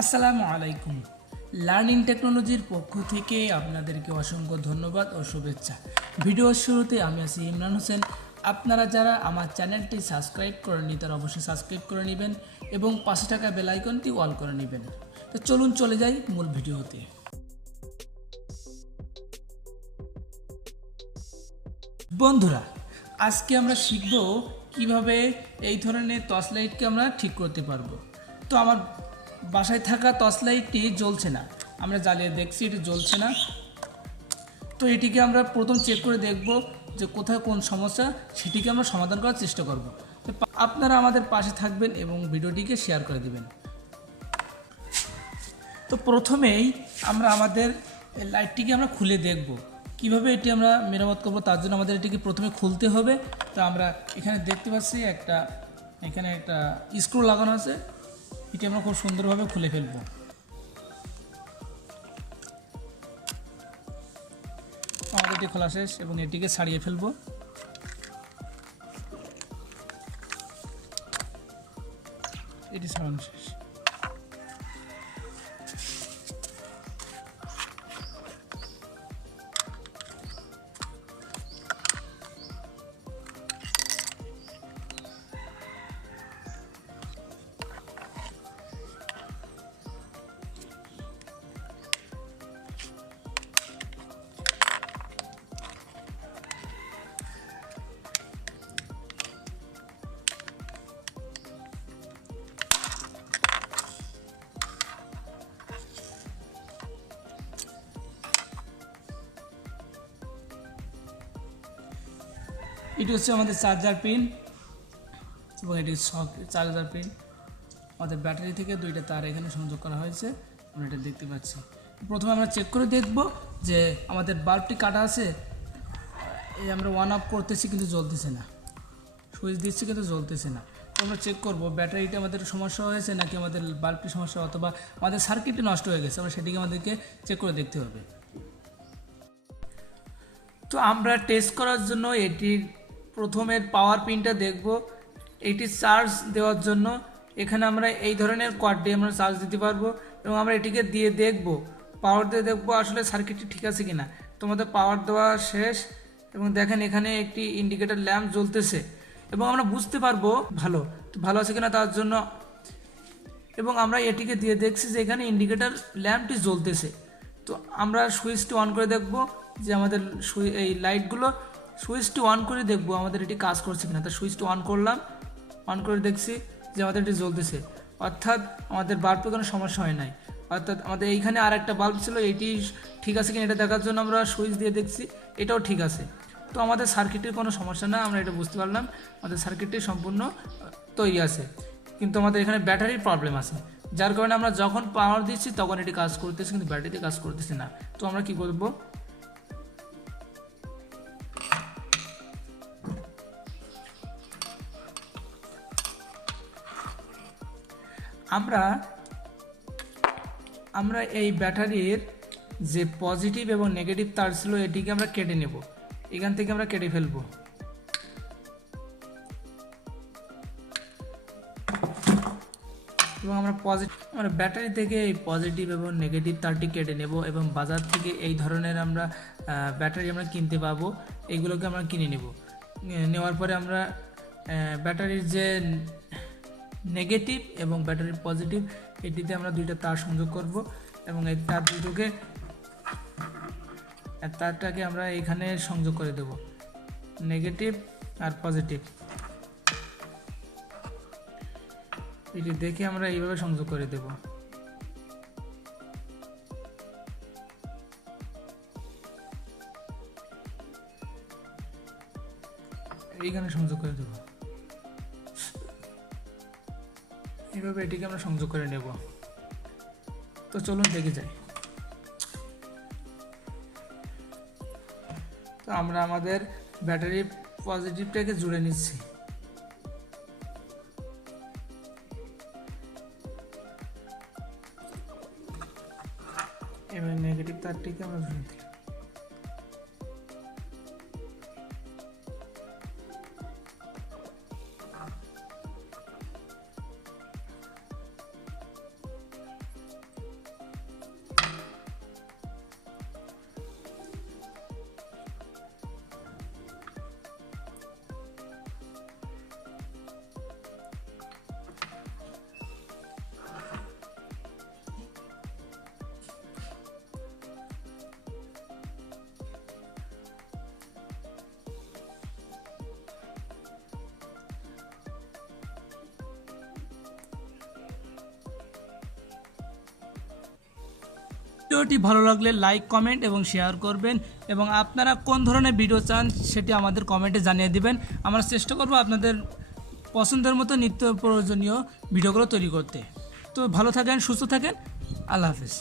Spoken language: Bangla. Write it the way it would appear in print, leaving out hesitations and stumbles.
আসসালামু আলাইকুম। লার্নিং টেকনোলজির পক্ষ থেকে আপনাদেরকে অসংখ্য ধন্যবাদ ও শুভেচ্ছা। ভিডিওর শুরুতে আমি আছি ইমরান হোসেন। আপনারা যারা আমার চ্যানেলটি সাবস্ক্রাইব করেননি তারা অবশ্যই সাবস্ক্রাইব করে নেবেন এবং পাশে থাকা বেল আইকনটি অল করে নেবেন। তো চলুন চলে যাই মূল ভিডিওতে। বন্ধুরা, আজকে আমরা শিখব কিভাবে এই ধরনের টর্চ লাইটকে আমরা ঠিক করতে পারবো। তো আমার বাসায় থাকা টর্চ লাইটটি জ্বলছে না, আমরা জ্বালিয়ে দেখছি এটি জ্বলছে না। তো এটিকে আমরা প্রথম চেক করে দেখব যে কোথায় কোন সমস্যা, সেটিকে আমরা সমাধান করার চেষ্টা করব। তো আপনারা আমাদের পাশে থাকবেন এবং ভিডিওটিকে শেয়ার করে দিবেন। তো প্রথমেই আমরা আমাদের লাইটটিকে আমরা খুলে দেখব কিভাবে এটি আমরা মেরামত করব। তার জন্য আমাদের এটিকে প্রথমে খুলতে হবে। তো আমরা এখানে দেখতে পাচ্ছি এখানে একটা স্ক্রু লাগানো আছে, এটি আমরা খুব সুন্দরভাবে খুলে ফেলব। আমাদের এটি খোলা শেষ এবং এটিকে ছাড়িয়ে ফেলব। এটি ছাড়ানো শেষ। এটি হচ্ছে আমাদের চার্জার পিন এবং এটি চার্জার পিন। আমাদের ব্যাটারি থেকে দুইটা তার এখানে সংযোগ করা হয়েছে, আমরা এটা দেখতে পাচ্ছি। প্রথমে আমরা চেক করে দেখব যে আমাদের বাল্বটি কাটা আছে। এই আমরা অন অফ করতেছি কিন্তু জ্বলতেছে না, সুইচ দিচ্ছি কিন্তু জ্বলতেছে না। তো আমরা চেক করব ব্যাটারিটা আমাদের সমস্যা হয়েছে নাকি আমাদের বাল্বটি সমস্যা, অথবা আমাদের সার্কিটটি নষ্ট হয়ে গেছে। আমরা সেটিকে আমাদেরকে চেক করে দেখতে হবে। তো আমরা টেস্ট করার জন্য এটির প্রথমের পাওয়ার পিনটা দেখব। এটি চার্জ দেওয়ার জন্য এখানে আমরা এই ধরনের কর্ড দিয়ে আমরা চার্জ দিতে পারবো এবং আমরা এটিকে দিয়ে দেখব, পাওয়ার দিয়ে দেখব আসলে সার্কিটটি ঠিক আছে কিনা। তোমাদের পাওয়ার দেওয়া শেষ এবং দেখেন এখানে একটি ইন্ডিকেটর ল্যাম্প জ্বলতেছে এবং আমরা বুঝতে পারবো ভালো আছে কিনা তার জন্য। এবং আমরা এটিকে দিয়ে দেখছি যে এখানে ইন্ডিকেটর ল্যাম্পটি জ্বলতেছে। তো আমরা সুইচটি অন করে দেখব যে আমাদের এই লাইটগুলো, সুইচটি অন করে দেখব আমাদের এটি কাজ করছে কিনা। তো সুইচটি অন করলাম, অন করে দেখছি যে আমাদের এটি জ্বলতেছে, অর্থাৎ আমাদের বাল্বে কোনো সমস্যা হয় নাই। অর্থাৎ আমাদের এইখানে আর একটা বাল্ব ছিল, এটি ঠিক আছে কিনা এটা দেখার জন্য আমরা সুইচ দিয়ে দেখছি, এটাও ঠিক আছে। তো আমাদের সার্কিটের কোনো সমস্যা না, আমরা এটা বুঝতে পারলাম আমাদের সার্কিটটি সম্পূর্ণ তৈরি আছে। কিন্তু আমাদের এখানে ব্যাটারির প্রবলেম আছে, যার কারণে আমরা যখন পাওয়ার দিচ্ছি তখন এটি কাজ করতেছে কিন্তু ব্যাটারিতে কাজ করতেছে না। তো আমরা কি করব, আমরা এই ব্যাটারির যে পজিটিভ এবং নেগেটিভ তার ছিল এটিকে আমরা কেটে নেব, এখান থেকে আমরা কেটে ফেলবো। এবং আমরা ব্যাটারি থেকে এই পজিটিভ এবং নেগেটিভ তারটি কেটে নেব এবং বাজার থেকে এই ধরনের আমরা ব্যাটারি আমরা কিনতে পাবো, এইগুলোকে আমরা কিনে নেব। নেওয়ার পরে আমরা ব্যাটারির যে নেগেটিভ এবং ব্যাটারির পজিটিভ এটিতে আমরা দুইটা তার সংযোগ করব এবং এই তার দুটোকে তারটাকে আমরা এখানে সংযোগ করে দেব, নেগেটিভ আর পজিটিভ। এটি দেখে আমরা এইভাবে সংযোগ করে দেব। এইখানে সংযোগ করে দেব, এইভাবে এটিকে আমরা সংযোগ করে নেব। তো চলুন দেখে যাই। তো আমরা আমাদের ব্যাটারি পজিটিভটাকে জুড়ে নিচ্ছি, এবার নেগেটিভ তারটিকে আমরা জুড়ে দিই। ভিডিওটি ভালো লাগলে লাইক কমেন্ট এবং শেয়ার করবেন এবং আপনারা কোন ধরনের ভিডিও চান সেটি আমাদের কমেন্টে জানিয়ে দিবেন। আমরা চেষ্টা করব আপনাদের পছন্দের মতো নিত্য প্রয়োজনীয় ভিডিওগুলো তৈরি করতে। তো ভালো থাকেন, সুস্থ থাকেন, আল্লাহ হাফিজ।